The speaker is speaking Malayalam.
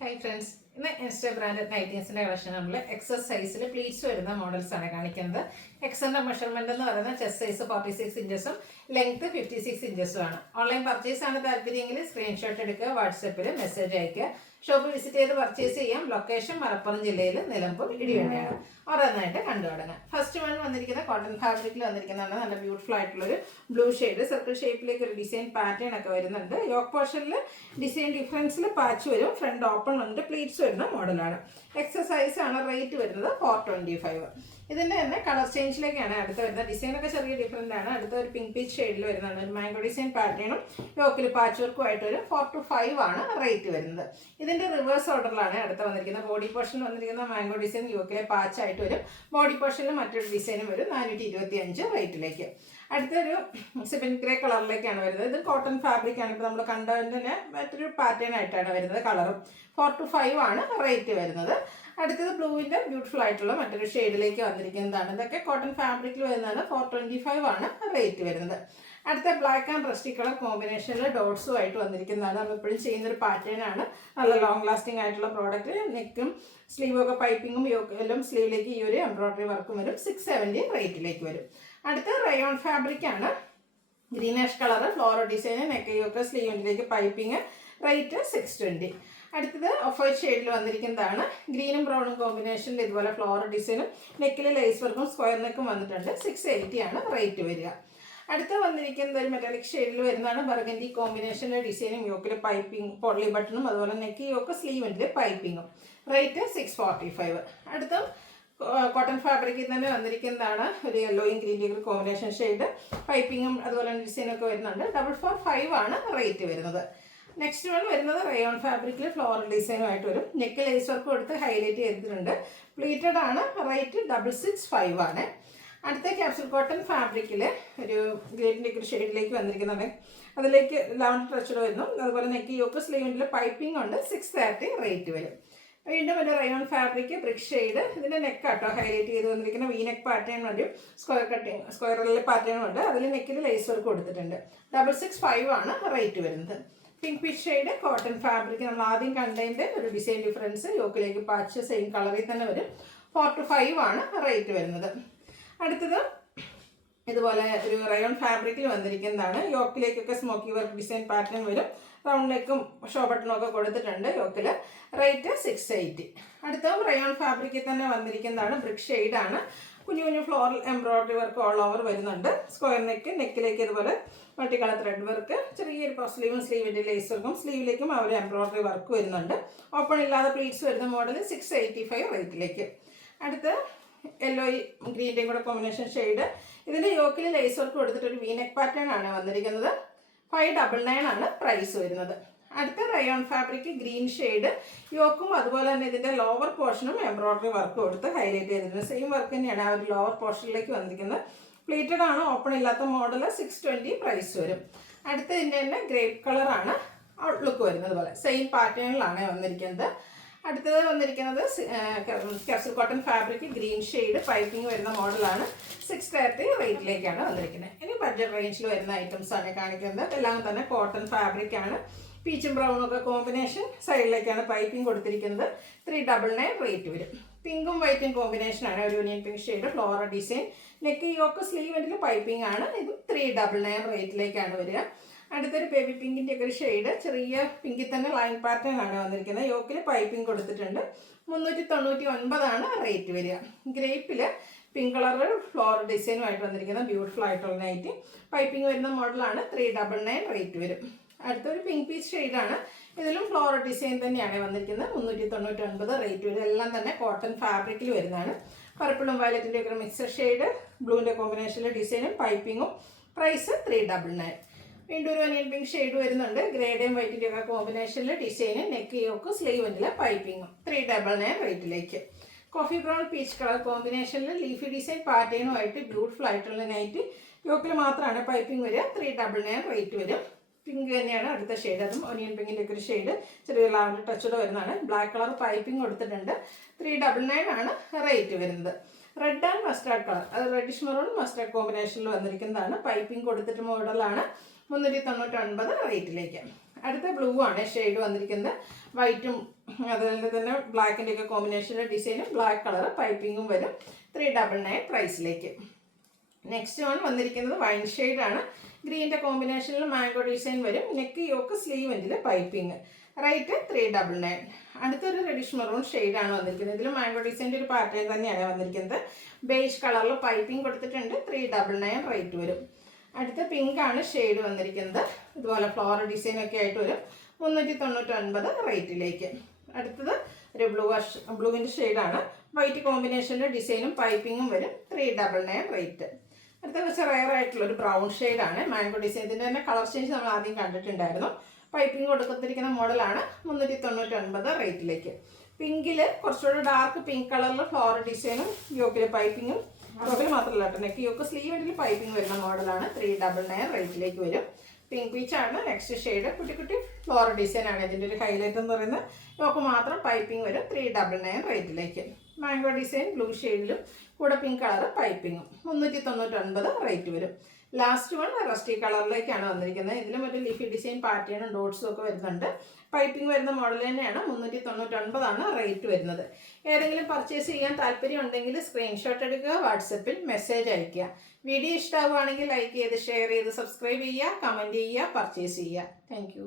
ഹായ് ഫ്രണ്ട്സ്, ഇന്ന് ഇൻസ്റ്റ ബ്രാൻഡഡ് നൈറ്റീസിൻ്റെ കളക്ഷൻ നമ്മൾ എക്സസ് സൈസിൽ പ്ലീറ്റ്സ് വരുന്ന മോഡൽസാണ് കാണിക്കുന്നത്. എക്സറിൻ്റെ മെഷർമെൻറ്റ് എന്ന് പറയുന്നത് ചെസ്റ്റ് സൈസ് 46 ഇഞ്ചസും ലെങ്ത് 56 ഇഞ്ചസും ആണ്. ഓൺലൈൻ പർച്ചേസ് ആണ് താല്പര്യമെങ്കിൽ സ്ക്രീൻഷോട്ട് എടുക്കുക, വാട്സപ്പിൽ മെസ്സേജ് അയക്കുക. ഷോപ്പ് വിസിറ്റ് ചെയ്ത് പർച്ചേസ് ചെയ്യാം. ലൊക്കേഷൻ മലപ്പുറം ജില്ലയിൽ നിലമ്പൂർ ഇടിവണ്ണയാണ്. ഓരോന്നായിട്ട് കണ്ടു തുടങ്ങാം. ഫസ്റ്റ് വൺ വന്നിരിക്കുന്ന കോട്ടൺ ഫാബ്രിക്കിൽ വന്നിരിക്കുന്നതാണ്. നല്ല ബ്യൂട്ടിഫുൾ ആയിട്ടുള്ളൊരു ബ്ലൂ ഷെയ്ഡ്, സർക്കിൾ ഷേപ്പിലേക്ക് ഒരു ഡിസൈൻ പാറ്റേൺ ഒക്കെ വരുന്നുണ്ട്. യോക്ക് പോർഷനിൽ ഡിസൈൻ ഡിഫറൻസിൽ പാച്ച് വരും. ഫ്രണ്ട് ഓപ്പൺ ഉണ്ട്, പ്ലീറ്റ്സ് വരുന്ന മോഡലാണ്. എക്സസൈസ് ആണ്. റേറ്റ് വരുന്നത് 425. ഇതിൻ്റെ തന്നെ കളർ ചേഞ്ചിലേക്കാണ് അടുത്ത് വരുന്നത്. ഡിസൈനൊക്കെ ചെറിയ ഡിഫറൻ്റ് ആണ്. അടുത്ത ഒരു പിങ്ക് പീച്ച് ഷെയ്ഡിൽ വരുന്നതാണ്. ഒരു മാംഗോ ഡിസൈൻ പാറ്റേണും യോക്കിൽ പാച്ച് വർക്കും ആയിട്ട് ഒരു 4 to 5 ആണ് റേറ്റ് വരുന്നത്. ഇതിൻ്റെ റിവേഴ്സ് ഓർഡറിലാണ് അടുത്ത് വന്നിരിക്കുന്നത്. ബോഡി പോർഷൻ വന്നിരിക്കുന്ന മാംഗോ ഡിസൈൻ യോക്കിലെ പാച്ച് ആയിട്ട് വരും. ബോഡി പോർഷനിൽ മറ്റൊരു ഡിസൈനും വരും. 425 റേറ്റിലേക്ക്. അടുത്തൊരു സിമൻ ഗ്രേ കളറിലേക്കാണ് വരുന്നത്. ഇത് കോട്ടൺ ഫാബ്രിക് ആണ്. ഇപ്പോൾ നമ്മൾ കണ്ടതിൻ്റെ മറ്റൊരു പാറ്റേൺ ആയിട്ടാണ് വരുന്നത്. കളറും 4 to 5 ആണ് റേറ്റ് വരുന്നത്. അടുത്തത് ബ്ലൂവിൻ്റെ ബ്യൂട്ടിഫുൾ ആയിട്ടുള്ള മറ്റൊരു ഷെയ്ഡിലേക്ക് വന്നിരിക്കുന്നതാണ്. ഇതൊക്കെ കോട്ടൺ ഫാബ്രിക്കിൽ വരുന്നതാണ്. 425 ആണ് റേറ്റ് വരുന്നത്. അടുത്ത ബ്ലാക്ക് ആൻഡ് റസ്റ്റി കളർ കോമ്പിനേഷനിൽ ഡോട്ട്സും ആയിട്ട് വന്നിരിക്കുന്നതാണ്. നമ്മൾ എപ്പോഴും ചെയ്യുന്നൊരു പാറ്റേൺ ആണ്. നല്ല ലോങ് ലാസ്റ്റിംഗ് ആയിട്ടുള്ള പ്രോഡക്റ്റ്. നെക്കും സ്ലീവൊക്കെ പൈപ്പിങ്ങും യോക്കെല്ലാം സ്ലീവിലേക്ക് ഈ ഒരു എംബ്രോയ്ഡറി വർക്കും വരും. 670 റേറ്റിലേക്ക് വരും. അടുത്ത റയോൺ ഫാബ്രിക് ആണ്. ഗ്രീനിഷ് കളർ ഫ്ലോറൽ ഡിസൈൻ, നെക്കയൊക്കെ സ്ലീവിലേക്ക് പൈപ്പിങ്. റേറ്റ് 620. അടുത്തത് ഓഫ് വൈറ്റ് ഷെയ്ഡിൽ വന്നിരിക്കുന്നതാണ്. ഗ്രീനും ബ്രൗണും കോമ്പിനേഷനിൽ ഇതുപോലെ ഫ്ലോറൽ ഡിസൈനും നെക്കിൽ ലേസ് വർക്കും സ്ക്വയർ നെക്കും വന്നിട്ടുണ്ട്. 680 ആണ് റേറ്റ് വരിക. അടുത്ത് വന്നിരിക്കുന്നത് ഒരു മെറ്റാലിക് ഷെയ്ഡിൽ വരുന്നതാണ്. ബർഗൻഡി കോമ്പിനേഷനിലെ ഡിസൈനും യോക്കിൽ പൈപ്പിംഗ് പൊള്ളി ബട്ടണും അതുപോലെ നെക്ക് യോക്ക് സ്ലീവിൻ്റെ പൈപ്പിങ്ങും. റേറ്റ് 645. അടുത്തും കോട്ടൺ ഫാബ്രിക്കിൽ തന്നെ വന്നിരിക്കുന്നതാണ്. ഒരു യെല്ലോയും ഗ്രീൻ കോമ്പിനേഷൻ ഷെയ്ഡ്, പൈപ്പിങ്ങും അതുപോലെ ഡിസൈനൊക്കെ വരുന്നുണ്ട്. 445 ആണ് റേറ്റ് വരുന്നത്. നെക്സ്റ്റ് വൺ വരുന്നത് റയോൺ ഫാബ്രിക്കിൽ ഫ്ലോറൽ ഡിസൈനുമായിട്ട് വരും. നെക്ക് ലേസ് വർക്ക് കൊടുത്ത് ഹൈലൈറ്റ് ചെയ്തിട്ടുണ്ട്. പ്ലീറ്റഡ് ആണ്. റേറ്റ് 665 ആണ്. അടുത്ത ക്യാപ്സൂൾ കോട്ടൺ ഫാബ്രിക്കിൽ ഒരു ഗ്രേറ്റിൻ്റെ ഒരു ഷെയ്ഡിലേക്ക് വന്നിരിക്കുന്നത്. അതിലേക്ക് ലാവൻഡർ ടച്ചഡ് വരുന്നു. അതുപോലെ നെക്ക് യോക്ക് സ്ലീവിൻ്റെ പൈപ്പിംഗ് ഉണ്ട്. 630 റേറ്റ് വരും. വീണ്ടും ഒരു റയോൺ ഫാബ്രിക് ബ്രിക്ക് ഷെയ്ഡ്. ഇതിൻ്റെ നെക്കാട്ടോ ഹൈലൈറ്റ് ചെയ്ത് വന്നിരിക്കുന്ന വി നെക്ക് പാറ്റേൺ വരും. സ്ക്വയറിലെ പാറ്റേണും ഉണ്ട്. അതിൽ നെക്കിൽ ലേസ് വർക്ക് കൊടുത്തിട്ടുണ്ട്. 665 ആണ് റേറ്റ് വരുന്നത്. Pink peach shade cotton fabric. നമ്മൾ ആദ്യം കണ്ടതിൻ്റെ ഒരു ഡിസൈൻ ഡിഫറൻസ്. യോക്കിലേക്ക് പാച്ച് സെയിം കളറിൽ തന്നെ വരും. 4 to 5 ആണ് റേറ്റ് വരുന്നത്. അടുത്തത് ഇതുപോലെ ഒരു റയോൺ ഫാബ്രിക്കിൽ വന്നിരിക്കുന്നതാണ്. യോക്കിലേക്കൊക്കെ സ്മോക്കി വർക്ക് ഡിസൈൻ പാറ്റേൺ വരും. റൗണ്ട് നെക്കും ഷോ ബട്ടണും ഒക്കെ കൊടുത്തിട്ടുണ്ട് യോക്കിൽ. റേറ്റ് 680. അടുത്തതും റയോൺ ഫാബ്രിക്കിൽ തന്നെ വന്നിരിക്കുന്നതാണ്. ബ്രിക്ക് ഷെയ്ഡാണ്. കുഞ്ഞു കുഞ്ഞു floral embroidery work all over വരുന്നുണ്ട്. സ്ക്വയർ നെക്കിലേക്ക് ഇതുപോലെ മൾട്ടി കളർ ത്രെഡ് വർക്ക്, ചെറിയൊരു സ്ലീവും സ്ലീവിൻ്റെ ലേസ് വർക്കും സ്ലീവിലേക്കും ആ ഒരു എംബ്രോയ്ഡറി വർക്ക് വരുന്നുണ്ട്. ഓപ്പൺ ഇല്ലാതെ പ്ലീറ്റ്സ് വരുന്ന മോഡൽ 685 റേറ്റിലേക്ക്. അടുത്ത് യെല്ലോ ഗ്രീൻ്റെയും കൂടെ കോമ്പിനേഷൻ ഷെയ്ഡ്. ഇതിൻ്റെ യോക്കിൽ ലേസ് വർക്ക് കൊടുത്തിട്ട് ഒരു വി നെക്ക് പാറ്റേൺ ആണ് വന്നിരിക്കുന്നത്. 599 ആണ് പ്രൈസ് വരുന്നത്. അടുത്ത റയോൺ ഫാബ്രിക് ഗ്രീൻ ഷെയ്ഡ്. യോക്കും അതുപോലെ തന്നെ ഇതിൻ്റെ ലോവർ പോർഷനും എംബ്രോയ്ഡറി വർക്ക് കൊടുത്ത് ഹൈലൈറ്റ് ചെയ്തിട്ടുണ്ട്. സെയിം വർക്ക് തന്നെയാണ് ആ ഒരു ലോവർ പോർഷനിലേക്ക് വന്നിരിക്കുന്നത്. പ്ലീറ്റഡ് ആണ്. ഓപ്പൺ ഇല്ലാത്ത മോഡൽ 620 പ്രൈസ് വരും. അടുത്ത ഇതിൻ്റെ തന്നെ ഗ്രേപ്പ് കളറാണ് ഔട്ട്ലുക്ക് വരുന്നത്. പോലെ സെയിം പാറ്റേണിലാണ് വന്നിരിക്കുന്നത്. അടുത്തത് വന്നിരിക്കുന്നത് capsule cotton fabric green shade piping വരുന്ന മോഡലാണ്. 630 റേറ്റിലേക്കാണ് വന്നിരിക്കുന്നത്. ഇനി ബഡ്ജറ്റ് റേഞ്ചിൽ വരുന്ന ഐറ്റംസ് ആണ് കാണിക്കുന്നത്. എല്ലാം തന്നെ കോട്ടൺ ഫാബ്രിക് ആണ്. പീച്ചും ബ്രൗണും ഒക്കെ കോമ്പിനേഷൻ. സൈഡിലേക്കാണ് പൈപ്പിംഗ് കൊടുത്തിരിക്കുന്നത്. 399 റേറ്റ് വരും. പിങ്കും വൈറ്റും കോമ്പിനേഷനാണ്. ഒരു union pink shade floral design. Neck yoke സ്ലീവിൽ പൈപ്പിംഗ് ആണ്. ഇത് 399 റേറ്റിലേക്കാണ് വരിക. അടുത്തൊരു ബേബി പിങ്കിൻ്റെ ഒക്കെ ഒരു ഷെയ്ഡ്. ചെറിയ പിങ്കിൽ തന്നെ ലൈൻ പാറ്റേൺ ആണ് വന്നിരിക്കുന്നത്. യോക്കിൽ പൈപ്പിംഗ് കൊടുത്തിട്ടുണ്ട്. 399 ആണ് റേറ്റ് വരിക. ഗ്രേപ്പിൽ പിങ്ക് കളർ ഫ്ലോറൽ ഡിസൈനുമായിട്ട് വന്നിരിക്കുന്ന ബ്യൂട്ടിഫുൾ ആയിട്ടുള്ള നൈറ്റ്. പൈപ്പിംഗ് വരുന്ന മോഡലാണ്. 399 റേറ്റ് വരും. അടുത്തൊരു പിങ്ക് പീച്ച് ഷെയ്ഡാണ്. ഇതിലും ഫ്ലോറൽ ഡിസൈൻ തന്നെയാണ് വന്നിരിക്കുന്നത്. 399 റേറ്റ് വരും. എല്ലാം തന്നെ കോട്ടൺ ഫാബ്രിക്കിൽ വരുന്നതാണ്. പർപ്പിളും വയലറ്റിൻ്റെ ഒക്കെ മിക്സർ ഷെയ്ഡ്. ബ്ലൂവിൻ്റെ കോമ്പിനേഷനിലെ ഡിസൈനും പൈപ്പിങ്ങും. പ്രൈസ് 399. വീണ്ടും ഒരു ഒനിയൻ പിങ്ക് ഷെയ്ഡ് വരുന്നുണ്ട്. ഗ്രേഡേയും വൈറ്റിൻ്റെ ഒക്കെ കോമ്പിനേഷനിൽ ഡിസൈന് നെക്ക് യോക്ക് സ്ലീവിൻ്റെ പൈപ്പിങ്ങും. 399 റേറ്റിലേക്ക്. കോഫി ബ്രൗൺ പീച്ച് കളർ കോമ്പിനേഷനിൽ ലീഫി ഡിസൈൻ പാറ്റേണുമായിട്ട് ബ്യൂട്ടിഫുൾ ആയിട്ടുള്ള നൈറ്റ്. യോക്കിൽ മാത്രമാണ് പൈപ്പിംഗ് വരിക. 399 റേറ്റ് വരും. പിങ്ക് തന്നെയാണ് അടുത്ത ഷെയ്ഡ്. അതും ഒനിയൻ പിങ്കിൻ്റെ ഒക്കെ ഒരു ഷെയ്ഡ്. ചെറിയ ലാവൻഡർ ടച്ചോടെ വരുന്നതാണ്. ബ്ലാക്ക് കളർ പൈപ്പിംഗ് കൊടുത്തിട്ടുണ്ട്. 399 ആണ് റേറ്റ് വരുന്നത്. Red and mustard colour. അത് റെഡിഷ് മെറൂൺ മസ്റ്റാർഡ് കോമ്പിനേഷനിൽ വന്നിരിക്കുന്നതാണ്. പൈപ്പിംഗ് കൊടുത്തിട്ട് മോഡലാണ്. 399 റേറ്റിലേക്ക്. അടുത്ത ബ്ലൂ ആണ് ഷെയ്ഡ് വന്നിരിക്കുന്നത്. വൈറ്റും അതുപോലെ തന്നെ ബ്ലാക്കിൻ്റെ ഒക്കെ കോമ്പിനേഷൻ്റെ ഡിസൈനും ബ്ലാക്ക് കളർ പൈപ്പിങ്ങും വരും 399 പ്രൈസിലേക്ക്. നെക്സ്റ്റ് വൺ വന്നിരിക്കുന്നത് വൈൻ ഷെയ്ഡാണ്. ഗ്രീൻ്റെ കോമ്പിനേഷനിൽ മാംഗോ ഡിസൈൻ വരും. നെക്ക് യോക്ക് സ്ലീവെൻറ്റിൽ പൈപ്പിംഗ്. റേറ്റ് 399. അടുത്തൊരു റെഡിഷ് മെറൂൺ ഷെയ്ഡാണ് വന്നിരിക്കുന്നത്. ഇതിൽ മാംഗോ ഡിസൈൻ്റെ ഒരു പാറ്റേൺ തന്നെയാണ് വന്നിരിക്കുന്നത്. ബേജ് കളറിൽ പൈപ്പിംഗ് കൊടുത്തിട്ടുണ്ട്. 399 റേറ്റ് വരും. അടുത്ത പിങ്ക് ആണ് ഷെയ്ഡ് വന്നിരിക്കുന്നത്. ഇതുപോലെ ഫ്ലോറൽ ഡിസൈനൊക്കെ ആയിട്ട് വരും. 399 റേറ്റിലേക്ക്. അടുത്തത് ഒരു ബ്ലൂവിൻ്റെ ഷെയ്ഡാണ്. വൈറ്റ് കോമ്പിനേഷൻ്റെ ഡിസൈനും പൈപ്പിങ്ങും വരും. 399 റേറ്റ്. അടുത്ത കുറച്ച് റയർ ആയിട്ടുള്ള ഒരു ബ്രൗൺ ഷെയ്ഡാണ്. Mango design. ഇതിൻ്റെ തന്നെ കളർ ചേഞ്ച് നമ്മൾ ആദ്യം കണ്ടിട്ടുണ്ടായിരുന്നു. പൈപ്പിംഗ് കൊടുത്തിരിക്കുന്ന മോഡലാണ്. 399 റേറ്റിലേക്ക്. പിങ്കിൽ കുറച്ചുകൂടെ ഡാർക്ക് പിങ്ക് കളറിൽ ഫ്ലോറൽ ഡിസൈനും യോക്കിൽ പൈപ്പിങ്ങും, യോക്കിൽ മാത്രമല്ല കേട്ടോ, നെക്ക് യോക്ക് സ്ലീവിൽ പൈപ്പിംഗ് വരുന്ന മോഡലാണ്. 399 റേറ്റിലേക്ക് വരും. പിങ്ക് പീച്ചാണ് നെക്സ്റ്റ് ഷെയ്ഡ്. കുട്ടി കുട്ടി ഫ്ലോറൽ ഡിസൈനാണ് ഇതിൻ്റെ ഒരു ഹൈലൈറ്റ് എന്ന് പറയുന്നത്. യോക്ക് മാത്രം പൈപ്പിംഗ് വരും. 399 റേറ്റിലേക്ക്. മാംഗോ ഡിസൈൻ ബ്ലൂ ഷെയ്ഡിലും കൂടെ പിങ്ക് കളർ പൈപ്പിങ്ങും. 399 റേറ്റ് വരും. ലാസ്റ്റ് വൺ റസ്റ്റി കളറിലേക്കാണ് വന്നിരിക്കുന്നത്. ഇതിലും ഒരു ലീഫി ഡിസൈൻ പാറ്റേണും ഡോട്ട്സും ഒക്കെ വരുന്നുണ്ട്. പൈപ്പിംഗ് വരുന്ന മോഡൽ തന്നെയാണ്. 399 റേറ്റ് വരുന്നത്. ഏതെങ്കിലും പർച്ചേസ് ചെയ്യാൻ താല്പര്യം ഉണ്ടെങ്കിൽ സ്ക്രീൻഷോട്ട് എടുക്കുക, വാട്സപ്പിൽ മെസ്സേജ് അയയ്ക്കുക. വീഡിയോ ഇഷ്ടമാവുകയാണെങ്കിൽ ലൈക്ക് ചെയ്ത് ഷെയർ ചെയ്ത് സബ്സ്ക്രൈബ് ചെയ്യുക, കമൻറ്റ് ചെയ്യുക, പർച്ചേസ് ചെയ്യുക. താങ്ക്